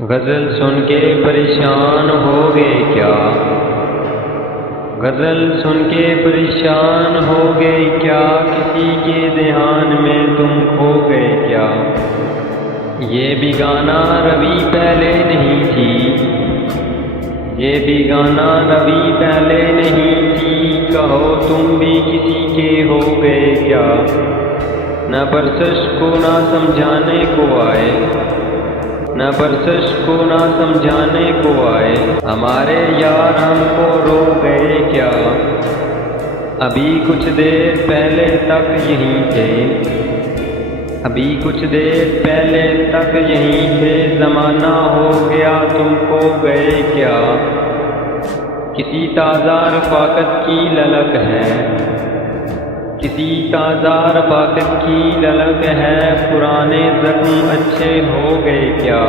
غزل سن کے پریشان ہو گئے کیا؟ غزل سن کے پریشان ہو گئے کیا؟ کسی کے دھیان میں تم کھو گئے کیا؟ یہ بیگانہ روی پہلے نہیں تھی، یہ بیگانہ روی پہلے نہیں تھی، کہو تم بھی کسی کے ہو گئے کیا؟ نہ پرسش کو نہ سمجھانے کو آئے، نہ پرسش کو نہ سمجھانے کو آئے، ہمارے یار ہم کو رو گئے کیا؟ ابھی کچھ دیر پہلے تک یہیں تھے، ابھی کچھ دیر پہلے تک یہیں تھے، زمانہ ہو گیا تم کو گئے کیا؟ کسی تازہ رفاقت کی للک ہے، کسی تازہ رفاقت کی للک ہے، پرانے زخم اچھے ہو گئے کیا؟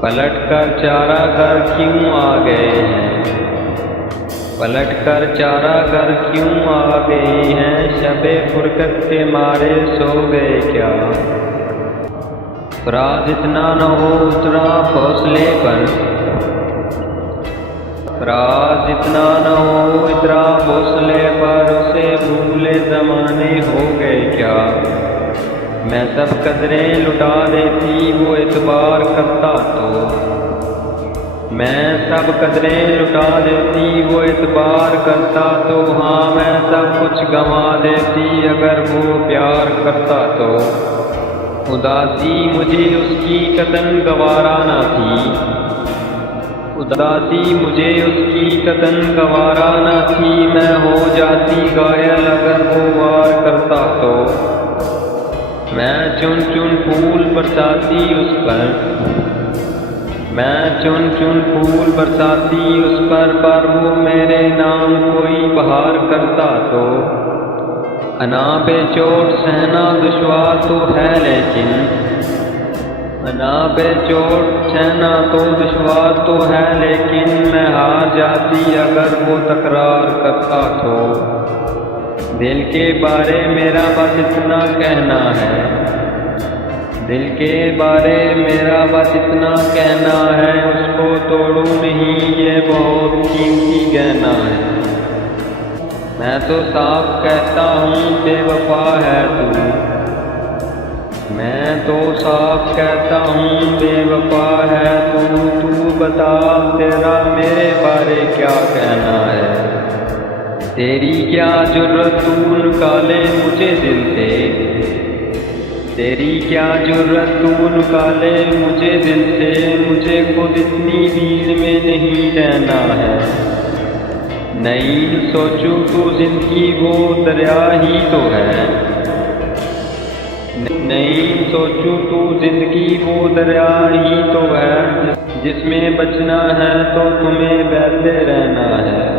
پلٹ کر چارہ گھر کیوں آ گئے ہیں، پلٹ کر چارہ گھر کیوں آ گئے ہیں، شب فرقت کے مارے سو گئے کیا؟ فراز اتنا نہ ہو اترا حوصلے پر، فراز اتنا نہ ہو اترا حوصلے پر، اسے بھولے زمانے ہو گئے کیا؟ میں سب قدریں لٹا دیتی وہ اعتبار کرتا تو، میں سب قدریں لٹا دیتی وہ اعتبار کرتا تو، ہاں میں سب کچھ گنوا دیتی اگر وہ پیار کرتا تو۔ اداسی مجھے اس کی قطعاً گوارا نہ تھی، اداسی مجھے اس کی قطعاً گوارا نہ تھی، میں ہو جاتی گھائل اگر وہ وار کرتا تو۔ میں چن چن پھول برساتی اس پر، میں چن چن پھول برساتی اس پر وہ میرے نام کوئی بہار کرتا تو۔ انا پہ چوٹ سہنا دشوار تو ہے لیکن، انا پہ چوٹ سہنا تو دشوار تو ہے لیکن، میں ہار جاتی اگر وہ تکرار کرتا تو۔ دل کے بارے میرا بس اتنا کہنا ہے، دل کے بارے میرا بس اتنا کہنا ہے، اس کو توڑوں نہیں یہ بہت قیمتی گہنا ہے۔ میں تو صاف کہتا ہوں بے وفا ہے تو، میں تو صاف کہتا ہوں بے وفا ہے تو بتا تیرا میرے بارے کیا کہنا ہے؟ تیری کیا جرت تو نکالے مجھے دل سے، تیری کیا جرت تو نکالے مجھے دل سے، مجھے خود اتنی بھیڑ میں نہیں رہنا ہے۔ نہیں سوچوں تو زندگی وہ دریا ہی تو ہے، نہیں سوچوں تو زندگی وہ دریا ہی تو ہے، جس میں بچنا ہے تو تمہیں بہتے رہنا ہے۔